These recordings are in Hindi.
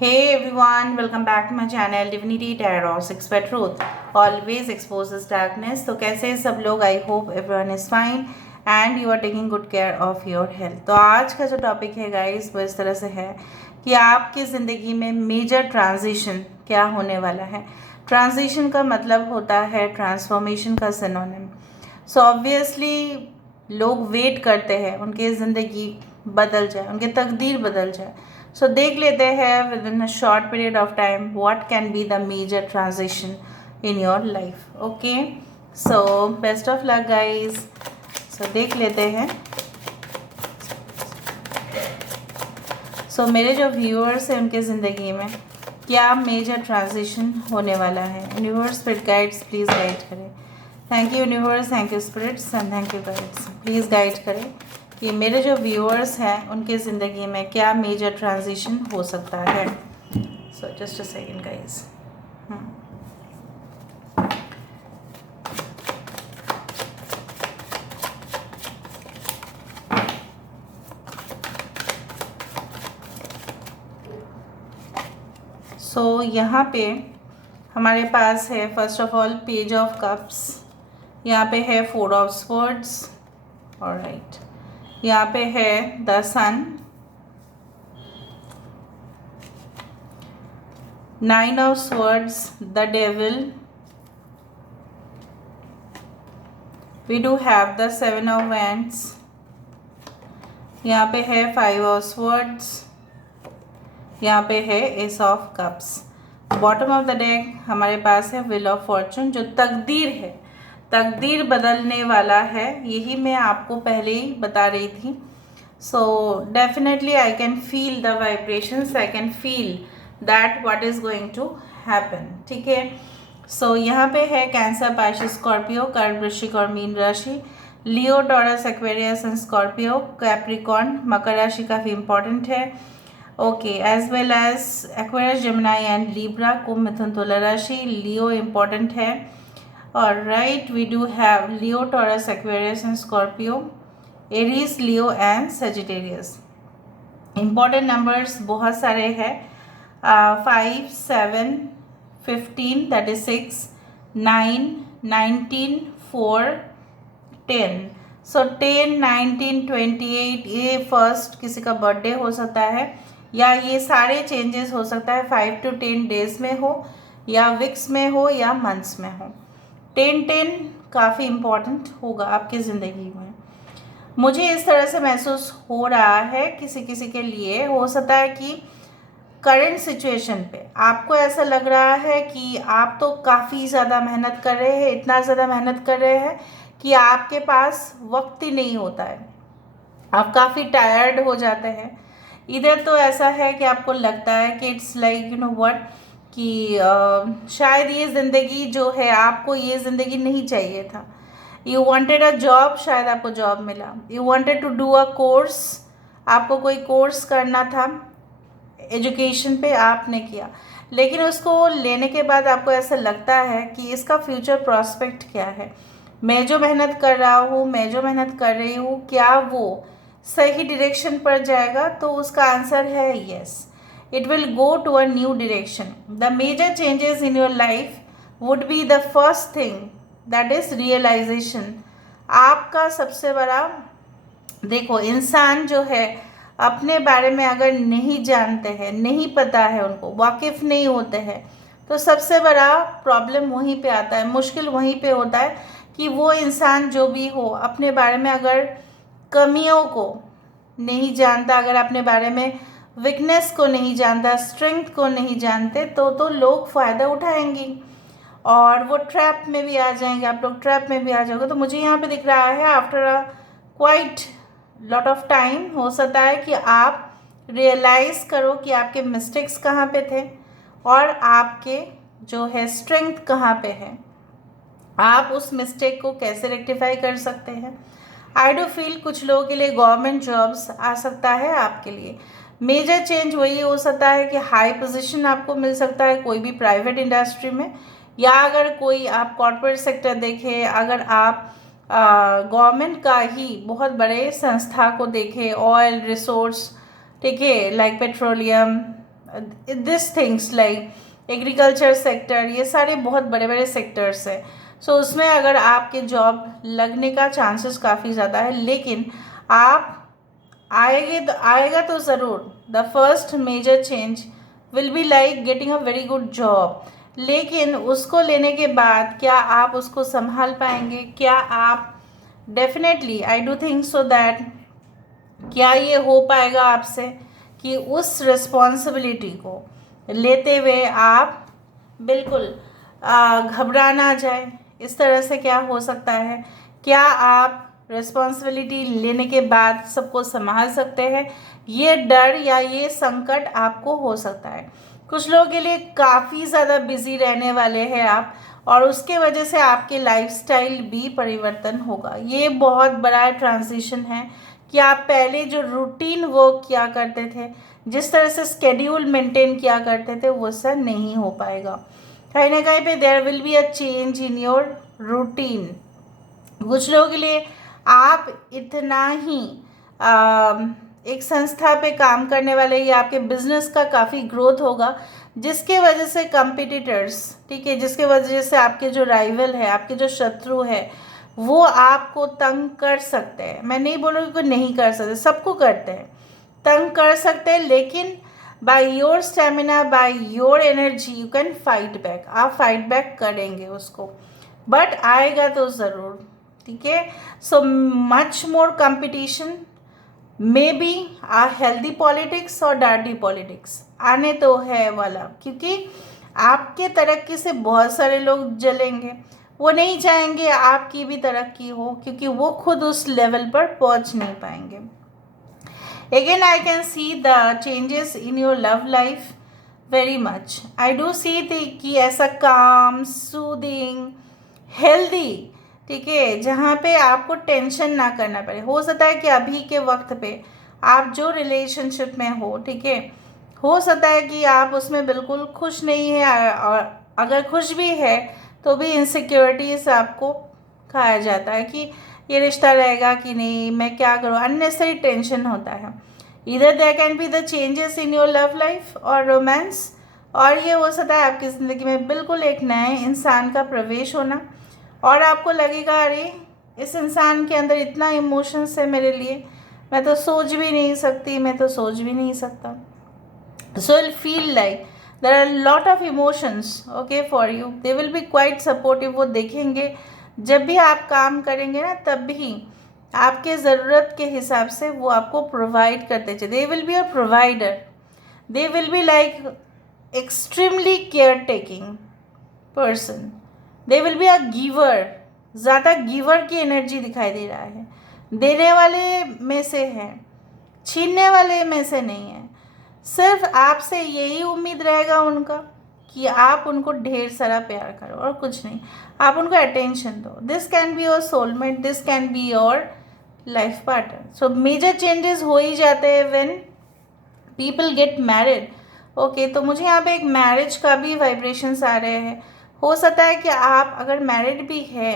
Hey everyone, welcome back to my channel Divinity Tarot 6 by Truth always exposes darkness. तो कैसे सब लोग? I hope everyone is fine and you are taking good care of your health. तो आज का जो टॉपिक है गाइस वो इस तरह से है कि आपकी ज़िंदगी में मेजर ट्रांजिशन क्या होने वाला है। ट्रांजिशन का मतलब होता है ट्रांसफॉर्मेशन का सिनोनिम। सो ऑब्वियसली लोग वेट करते हैं उनकी ज़िंदगी बदल जाए, उनकी तकदीर बदल जाए। सो देख लेते हैं within a short period of time what can be the major transition in your life. Okay, so best of luck guys. So देख लेते हैं। सो मेरे जो व्यूअर्स हैं उनके ज़िंदगी में क्या मेजर ट्रांजिशन होने वाला है। Universe spirit guides please guide करें। Thank you universe, thank you spirits and thank you guides. Please guide करें कि मेरे जो व्यूअर्स हैं उनके ज़िंदगी में क्या मेजर ट्रांजिशन हो सकता है। So just a second guys. So यहाँ पे हमारे पास है first of all page of cups, यहाँ पे है फोर ऑफ स्वर्ड्स, ऑलराइट, यहाँ पे है the sun, nine of swords, the devil, we do have the seven of wands, यहाँ पे है फाइव ऑफ स्वर्ड्स, यहाँ पे है ace of cups. Bottom of the deck हमारे पास है व्हील ऑफ फॉर्चून, जो तकदीर है, तकदीर बदलने वाला है। यही मैं आपको पहले ही बता रही थी। So definitely I can feel the vibrations, I can feel that what is going to happen. ठीक है, सो यहाँ पे है कैंसर, पाइसेस, स्कॉर्पियो, कर्क, वृश्चिक और मीन राशि, Leo, Taurus, Aquarius and Scorpio, Capricorn, मकर राशि काफ़ी इंपॉर्टेंट है। Okay, as well as Aquarius, Gemini and Libra, कुंभ, मिथुन, तुला राशि, लियो इम्पॉर्टेंट है। और right, we do have Leo, Taurus, Aquarius and Scorpio, Aries, Leo and Sagittarius. Important numbers बहुत सारे हैं, 5, 7, 15 दैट इज 6, 9, 19, 4, 10। सो 10, 19, 28, ये फर्स्ट किसी का बर्थडे हो सकता है, या ये सारे चेंजेस हो सकता है 5 to 10 डेज में हो, या वीक्स में हो, या मंथ्स में हो। 10-10 काफ़ी इम्पॉर्टेंट होगा आपकी ज़िंदगी में। मुझे इस तरह से महसूस हो रहा है, किसी किसी के लिए हो सकता है कि करंट सिचुएशन पे आपको ऐसा लग रहा है कि आप तो काफ़ी ज़्यादा मेहनत कर रहे हैं, इतना ज़्यादा मेहनत कर रहे हैं कि आपके पास वक्त ही नहीं होता है, आप काफ़ी टायर्ड हो जाते हैं। इधर तो ऐसा है कि आपको लगता है कि it's like you know what, कि शायद ये ज़िंदगी जो है, आपको ये ज़िंदगी नहीं चाहिए था। यू वांटेड अ जॉब, शायद आपको जॉब मिला। You wanted to do a course, आपको कोई कोर्स करना था एजुकेशन पे, आपने किया, लेकिन उसको लेने के बाद आपको ऐसा लगता है कि इसका फ्यूचर प्रॉस्पेक्ट क्या है। मैं जो मेहनत कर रहा हूँ, मैं जो मेहनत कर रही हूँ, क्या वो सही डायरेक्शन पर जाएगा? तो उसका आंसर है yes, it will go to a new direction. The major changes in your life would be the first thing that is realisation. आपका सबसे बड़ा, देखो, इंसान जो है अपने बारे में अगर नहीं जानते हैं, नहीं पता है, उनको वाकिफ़ नहीं होते हैं, तो सबसे बड़ा प्रॉब्लम वहीं पे आता है, मुश्किल वहीं पे होता है कि वो इंसान जो भी हो अपने बारे में अगर कमियों को नहीं जानता, अगर अपने बारे में वीकनेस को नहीं जानता, स्ट्रेंथ को नहीं जानते, तो लोग फ़ायदा उठाएंगे और वो ट्रैप में भी आ जाएंगे, आप लोग ट्रैप में भी आ जाओगे। तो मुझे यहाँ पे दिख रहा है after a quite lot of time हो सकता है कि आप रियलाइज़ करो कि आपके मिस्टेक्स कहाँ पे थे और आपके जो है स्ट्रेंथ कहाँ पे है, आप उस मिस्टेक को कैसे रेक्टिफाई कर सकते हैं। आई डू फील कुछ लोगों के लिए गवर्नमेंट जॉब्स आ सकता है आपके लिए। मेजर चेंज वही हो सकता है कि हाई पोजीशन आपको मिल सकता है कोई भी प्राइवेट इंडस्ट्री में, या अगर कोई आप कॉरपोरेट सेक्टर देखें, अगर आप गवर्नमेंट का ही बहुत बड़े संस्था को देखें, ऑयल रिसोर्स, ठीक है, like petroleum, this things like agriculture sector, ये सारे बहुत बड़े बड़े सेक्टर्स है। सो उसमें अगर आपके जॉब लगने का चांसेस काफ़ी ज़्यादा है, लेकिन आप आएगा तो ज़रूर। The first major change will be like getting a very good job, लेकिन उसको लेने के बाद क्या आप उसको संभाल पाएंगे? क्या आप definitely I do think so that क्या ये हो पाएगा आपसे कि उस रिस्पॉन्सिबिलिटी को लेते हुए आप बिल्कुल घबरा ना जाए? इस तरह से क्या हो सकता है? क्या आप रिस्पॉन्सिबिलिटी लेने के बाद सबको संभाल सकते हैं? ये डर या ये संकट आपको हो सकता है। कुछ लोगों के लिए काफ़ी ज़्यादा बिजी रहने वाले हैं आप, और उसके वजह से आपके लाइफस्टाइल भी परिवर्तन होगा। ये बहुत बड़ा ट्रांजिशन है कि आप पहले जो रूटीन वर्क किया करते थे, जिस तरह से स्केड्यूल मेंटेन किया करते थे, वो सब नहीं हो पाएगा। कहीं ना कहीं पे there will be a change in your routine. कुछ लोगों के लिए आप इतना ही एक संस्था पे काम करने वाले, या आपके बिजनेस का काफ़ी ग्रोथ होगा, जिसके वजह से कंपिटिटर्स, ठीक है, जिसके वजह से आपके जो राइवल है, आपके जो शत्रु है, वो आपको तंग कर सकते हैं। मैं नहीं बोलूँगी कि नहीं कर सकते, सबको करते हैं, तंग कर सकते हैं, लेकिन by your stamina, by your energy you can fight back. आप फाइट बैक करेंगे उसको, बट आएगा तो ज़रूर, ठीक है। So much more competition, may be a healthy politics और डार्टी पॉलिटिक्स आने तो है वाला, क्योंकि आपके तरक्की से बहुत सारे लोग जलेंगे। वो नहीं चाहेंगे आपकी भी तरक्की हो, क्योंकि वो खुद उस लेवल पर पहुंच नहीं पाएंगे। Again, I can see the changes in your love life very much. I do see कि ऐसा काम, सूदिंग, हेल्दी, ठीक है, जहाँ पे आपको टेंशन ना करना पड़े। हो सकता है कि अभी के वक्त पे आप जो रिलेशनशिप में हो, ठीक है, हो सकता है कि आप उसमें बिल्कुल खुश नहीं है, और अगर खुश भी है तो भी इनसिक्योरिटीज आपको खाया जाता है कि ये रिश्ता रहेगा कि नहीं, मैं क्या करूँ, अननेसेसरी टेंशन होता है। इधर there can be the changes in your love life और रोमांस, और ये हो सकता है आपकी ज़िंदगी में बिल्कुल एक नए इंसान का प्रवेश होना, और आपको लगेगा अरे इस इंसान के अंदर इतना इमोशंस है मेरे लिए, मैं तो सोच भी नहीं सकती, मैं तो सोच भी नहीं सकता। So you'll feel like there are a lot of emotions, okay, for you. They will be quite supportive. वो देखेंगे जब भी आप काम करेंगे ना, तब भी आपके ज़रूरत के हिसाब से वो आपको प्रोवाइड करते चले। They will be a provider, they will be like extremely care taking person, they will be a giver. ज़्यादा गिवर की एनर्जी दिखाई दे रहा है, देने वाले में से है, छीनने वाले में से नहीं है। सिर्फ आपसे यही उम्मीद रहेगा उनका कि आप उनको ढेर सारा प्यार करो, और कुछ नहीं, आप उनको अटेंशन दो। This can be your soulmate, this can be your life partner. So major changes हो ही जाते हैं when people get married. Okay, तो मुझे यहाँ पे एक मैरिज का भी वाइब्रेशंस आ रहे हैं। हो सकता है कि आप अगर मैरिड भी है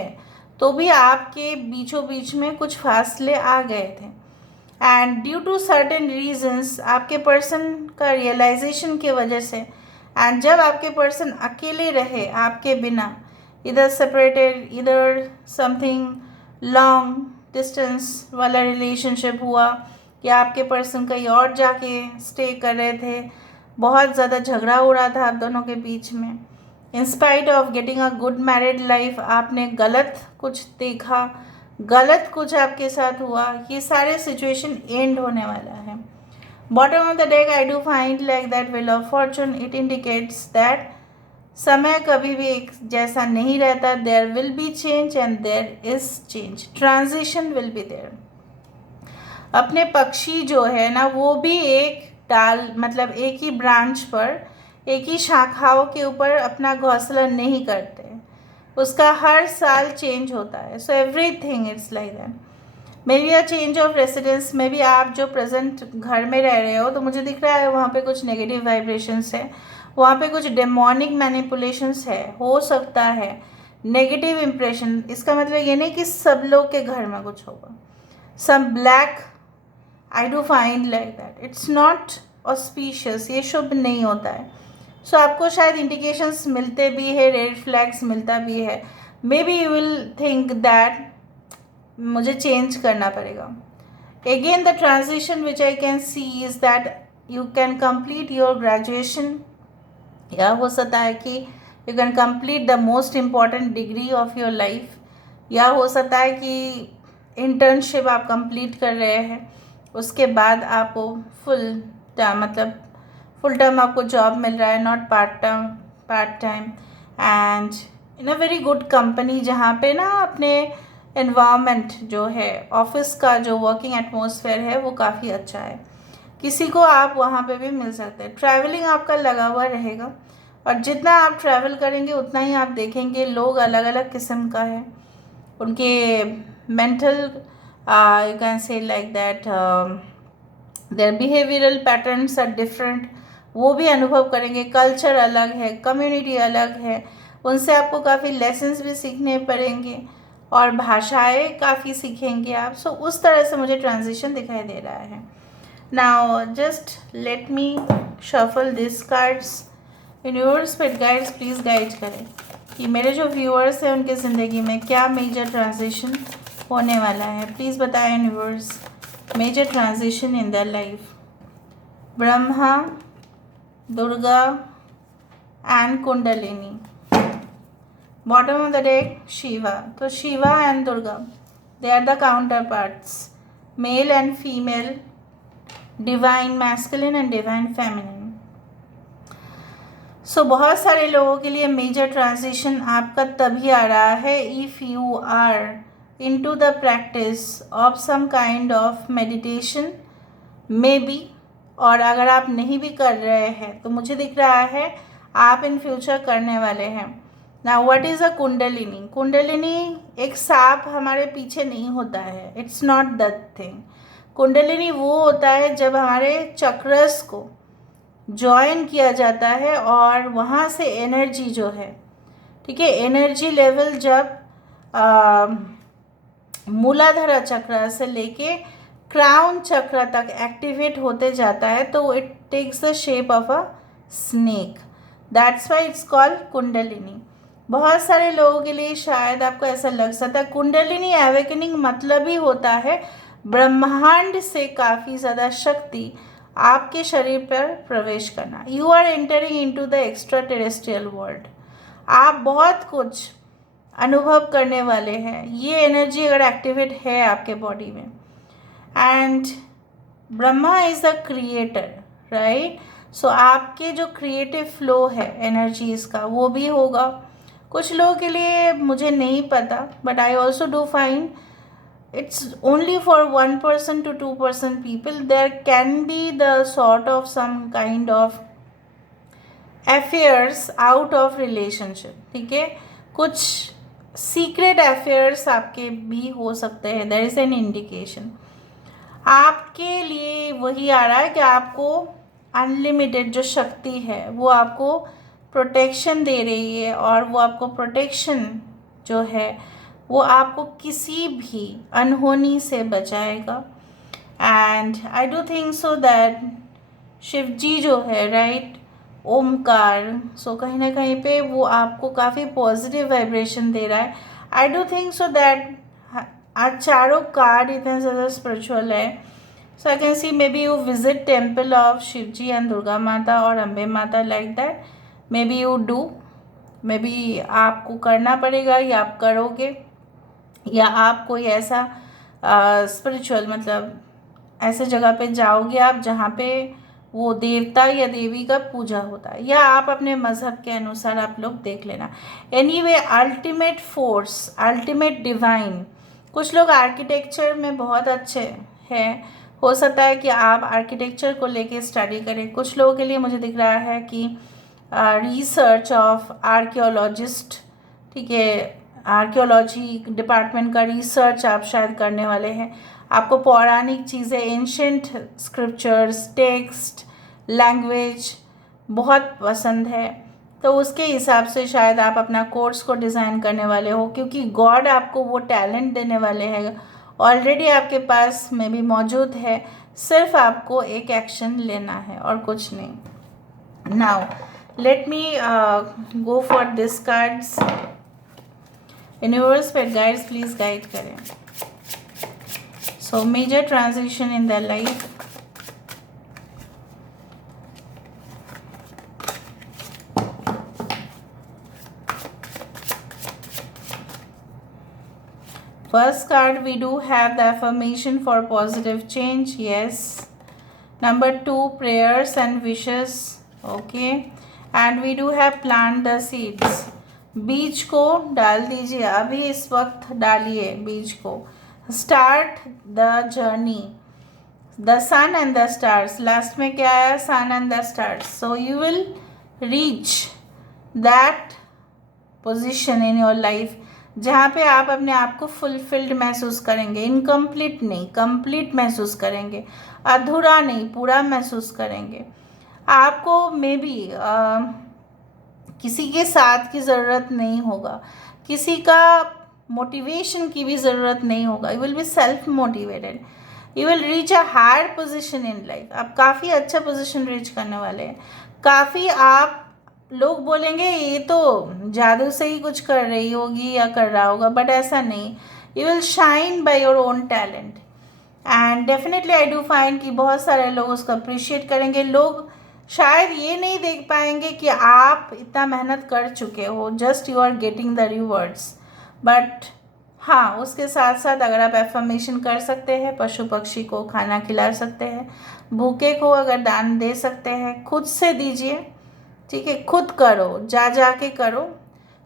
तो भी आपके बीचों बीच में कुछ फासले आ गए थे, and due to certain reasons आपके पर्सन का रियलाइजेशन की वजह से, एंड जब आपके पर्सन अकेले रहे आपके बिना, इधर सेपरेटेड, इधर समथिंग लॉन्ग डिस्टेंस वाला रिलेशनशिप हुआ, या आपके पर्सन कहीं और जाके स्टे कर रहे थे, बहुत ज़्यादा झगड़ा हो रहा था आप दोनों के बीच में, in spite of getting a good married life आपने गलत कुछ देखा, गलत कुछ आपके साथ हुआ, ये सारे सिचुएशन एंड होने वाला है। Bottom of the deck I do find like that wheel of fortune, it indicates that समय कभी भी एक जैसा नहीं रहता। There will be change and there is change, transition will be there. अपने पक्षी जो है ना, वो भी एक डाल, मतलब एक ही ब्रांच पर, एक ही शाखाओं के ऊपर अपना घोंसला नहीं करते, उसका हर साल चेंज होता है। So everything it's like that. May be a change of residence, may be आप जो प्रेजेंट घर में रह रहे हो, तो मुझे दिख रहा है वहाँ पे कुछ नेगेटिव वाइब्रेशंस है, वहाँ पे कुछ डेमोनिक मैनिपुलेशंस है, हो सकता है नेगेटिव इम्प्रेशन। इसका मतलब ये नहीं कि सब लोग के घर में कुछ होगा। Some black, I do find like that. It's not auspicious, ये शुभ नहीं होता है। सो आपको शायद इंडिकेशंस मिलते भी है, रेड फ्लैग्स मिलता भी है। May be you will think that मुझे चेंज करना पड़ेगा। Again the transition which I can C is that you can complete your graduation, या हो सकता है कि you can complete the most important degree of your life, या हो सकता है कि इंटर्नशिप आप कंप्लीट कर रहे हैं, उसके बाद आपको फुल टाइम मतलब फुल टाइम आपको जॉब मिल रहा है, not part time, and in a very good company, जहाँ पे ना अपने एनवायरनमेंट जो है, ऑफिस का जो वर्किंग एटमॉस्फेयर है वो काफ़ी अच्छा है। किसी को आप वहाँ पे भी मिल सकते हैं। ट्रैवलिंग आपका लगा हुआ रहेगा, और जितना आप ट्रैवल करेंगे उतना ही आप देखेंगे लोग अलग अलग किस्म का है, उनके mental you can say like that their behavioural patterns are different, वो भी अनुभव करेंगे। कल्चर अलग है, कम्युनिटी अलग है, उनसे आपको काफ़ी लेसन्स भी सीखने पड़ेंगे, और भाषाएं काफ़ी सीखेंगे आप। सो उस तरह से मुझे ट्रांजिशन दिखाई दे रहा है। Now just let me shuffle this cards. Universe पे गाइड्स प्लीज़ गाइड करें कि मेरे जो व्यूअर्स हैं उनके ज़िंदगी में क्या मेजर ट्रांजिशन होने वाला है। प्लीज़ बताएं universe, major transition in their life. Brahma, Durga and Kundalini. Bottom of the deck Shiva. तो Shiva and Durga, they are the counterparts, male and female, divine masculine and divine feminine. So बहुत सारे लोगों के लिए मेजर ट्रांजिशन आपका तभी आ रहा है if you are into the practice of some kind of meditation maybe, और अगर आप नहीं भी कर रहे हैं तो मुझे दिख रहा है आप इन फ्यूचर करने वाले हैं। Now what is a kundalini? Kundalini एक सांप हमारे पीछे नहीं होता है, it's not that thing. Kundalini वो होता है जब हमारे चक्रस को जॉइन किया जाता है और वहाँ से एनर्जी जो है, ठीक है, एनर्जी लेवल जब मूलाधार चक्र से लेके क्राउन चक्र तक एक्टिवेट होते जाता है तो it takes the shape of a snake, that's why it's called Kundalini. बहुत सारे लोगों के लिए शायद आपको ऐसा लग सकता है कुंडलिनी अवेकनिंग मतलब ही होता है ब्रह्मांड से काफ़ी ज़्यादा शक्ति आपके शरीर पर प्रवेश करना। You are entering into the extraterrestrial world. आप बहुत कुछ अनुभव करने वाले हैं, ये एनर्जी अगर एक्टिवेट है आपके बॉडी में। And Brahma is the creator, right? So आपके जो क्रिएटिव फ्लो है एनर्जीज़ का वो भी होगा। कुछ लोगों के लिए मुझे नहीं पता, but I also do find it's only for 1% to 2% people there can be the sort of some kind of affairs out of relationship, ठीक है, कुछ सीक्रेट अफेयर्स आपके भी हो सकते हैं। देयर इज़ एन इंडिकेशन आपके लिए वही आ रहा है कि आपको अनलिमिटेड जो शक्ति है वो आपको प्रोटेक्शन दे रही है, और वो आपको प्रोटेक्शन जो है वो आपको किसी भी अनहोनी से बचाएगा। And I do think so that Shiv ji जो है, राइट, ओमकार, सो कहीं ना कहीं पे वो आपको काफ़ी पॉजिटिव वाइब्रेशन दे रहा है। I do think so that आज चारों कार्ड इतने ज़्यादा स्पिरिचुअल है। So I can see maybe you visit temple of Shiv ji and Durga Mata और Ambe Mata, like that maybe you do, maybe आपको करना पड़ेगा या आप करोगे, या आप कोई ऐसा स्पिरिचुअल मतलब ऐसे जगह पे जाओगे आप जहाँ पे वो देवता या देवी का पूजा होता है, या आप अपने मज़हब के अनुसार आप लोग देख लेना। Anyway ultimate force, ultimate divine. कुछ लोग आर्किटेक्चर में बहुत अच्छे हैं, हो सकता है कि आप आर्किटेक्चर को लेके स्टडी करें। कुछ लोगों के लिए मुझे दिख रहा है कि रिसर्च ऑफ आर्कियोलॉजिस्ट, ठीक है, आर्कियोलॉजी डिपार्टमेंट का रिसर्च आप शायद करने वाले हैं। आपको पौराणिक चीज़ें, एंशेंट स्क्रिप्चर्स, टेक्स्ट, लैंग्वेज बहुत पसंद है, तो उसके हिसाब से शायद आप अपना कोर्स को डिज़ाइन करने वाले हो, क्योंकि गॉड आपको वो टैलेंट देने वाले हैं, ऑलरेडी आपके पास में भी मौजूद है। सिर्फ आपको एक एक्शन लेना है और कुछ नहीं। Now let me go for this cards. Universe pet guides please guide करें। So major transition in the life, first card we do have the affirmation for positive change, yes. Number 2, prayers and wishes, okay. And we do have plant the seeds, बीज को डाल दीजिए, अभी इस वक्त डालिए बीज को। Start the journey, the sun and the stars, last में क्या आया, sun and the stars. So you will reach that position in your life जहाँ पे आप अपने आप को फुलफिल्ड महसूस करेंगे, इनकम्प्लीट नहीं कंप्लीट महसूस करेंगे, अधूरा नहीं पूरा महसूस करेंगे। आपको मे बी किसी के साथ की ज़रूरत नहीं होगा, किसी का मोटिवेशन की भी ज़रूरत नहीं होगा। You will be self motivated, you will reach a higher position in life. आप काफ़ी अच्छा पोजिशन रीच करने वाले हैं। काफ़ी आप लोग बोलेंगे ये तो जादू से ही कुछ कर रही होगी या कर रहा होगा, बट ऐसा नहीं। You will shine by your own talent and definitely I do find कि बहुत सारे लोग उसको अप्रिशिएट करेंगे। लोग शायद ये नहीं देख पाएंगे कि आप इतना मेहनत कर चुके हो, just you are getting the rewards. But हाँ, उसके साथ साथ अगर आप एफर्मेशन कर सकते हैं, पशु पक्षी को खाना खिला सकते हैं, भूखे को अगर दान दे सकते हैं, खुद से दीजिए, ठीक है, खुद करो, जा के करो।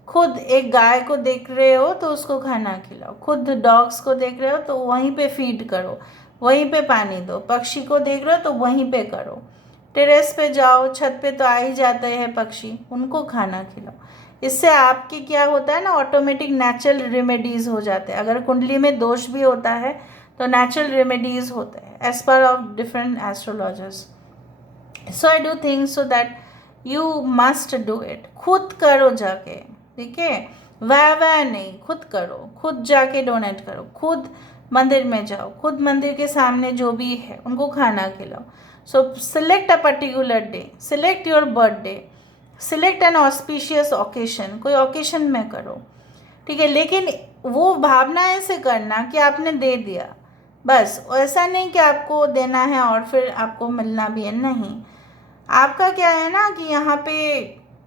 खुद एक गाय को देख रहे हो तो उसको खाना खिलाओ, खुद डॉग्स को देख रहे हो तो वहीं पे फीड करो, वहीं पे पानी दो, पक्षी को देख रहे हो तो वहीं पे करो। टेरेस पे जाओ, छत पे तो आ ही जाते हैं पक्षी, उनको खाना खिलाओ। इससे आपकी क्या होता है ना, ऑटोमेटिक नेचुरल रेमेडीज़ हो जाते हैं। अगर कुंडली में दोष भी होता है तो नेचुरल रेमेडीज़ होते हैं as per of different astrologers. So I do think so that you must do it. खुद करो जाके, ठीक है, वह नहीं, खुद करो, खुद जाके डोनेट करो, खुद मंदिर में जाओ, खुद मंदिर के सामने जो भी है उनको खाना खिलाओ। सो select a particular day, select your birthday, select an auspicious occasion, कोई ओकेशन में करो, ठीक है, लेकिन वो भावना ऐसे करना कि आपने दे दिया बस, ऐसा नहीं कि आपको देना है और फिर आपको मिलना भी है, नहीं। आपका क्या है ना कि यहाँ पे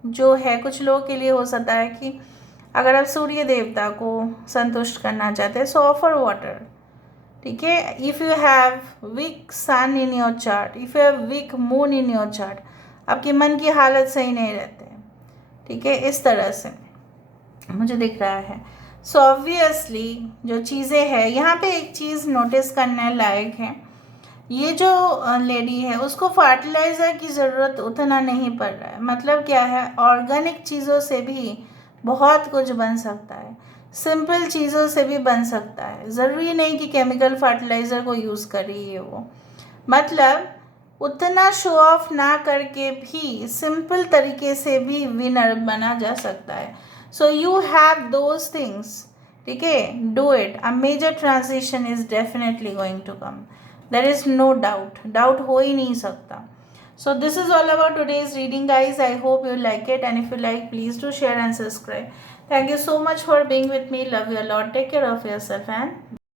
जो है कुछ लोगों के लिए हो सकता है कि अगर आप सूर्य देवता को संतुष्ट करना चाहते हैं, सो ऑफर वाटर, ठीक है। If you have weak sun in your chart, if you have weak moon in your chart, आपके मन की हालत सही नहीं रहते हैं, ठीक है, इस तरह से मुझे दिख रहा है। सो ऑब्वियसली जो चीज़ें हैं यहाँ पे एक चीज़ नोटिस करने लायक है, ये जो लेडी है उसको फर्टिलाइज़र की ज़रूरत उतना नहीं पड़ रहा है। मतलब क्या है, ऑर्गेनिक चीज़ों से भी बहुत कुछ बन सकता है, सिंपल चीज़ों से भी बन सकता है, ज़रूरी नहीं कि केमिकल फर्टिलाइज़र को यूज़ कर रही है वो। मतलब उतना शो ऑफ ना करके भी सिंपल तरीके से भी विनर बना जा सकता है। So you have those things, ठीक है, do it. A major transition is definitely going to come, there is no doubt हो ही नहीं सकता। So this is all about today's reading, guys. I hope you like it, and if you like, please do share and subscribe. Thank you so much for being with me. Love you a lot. Take care of yourself and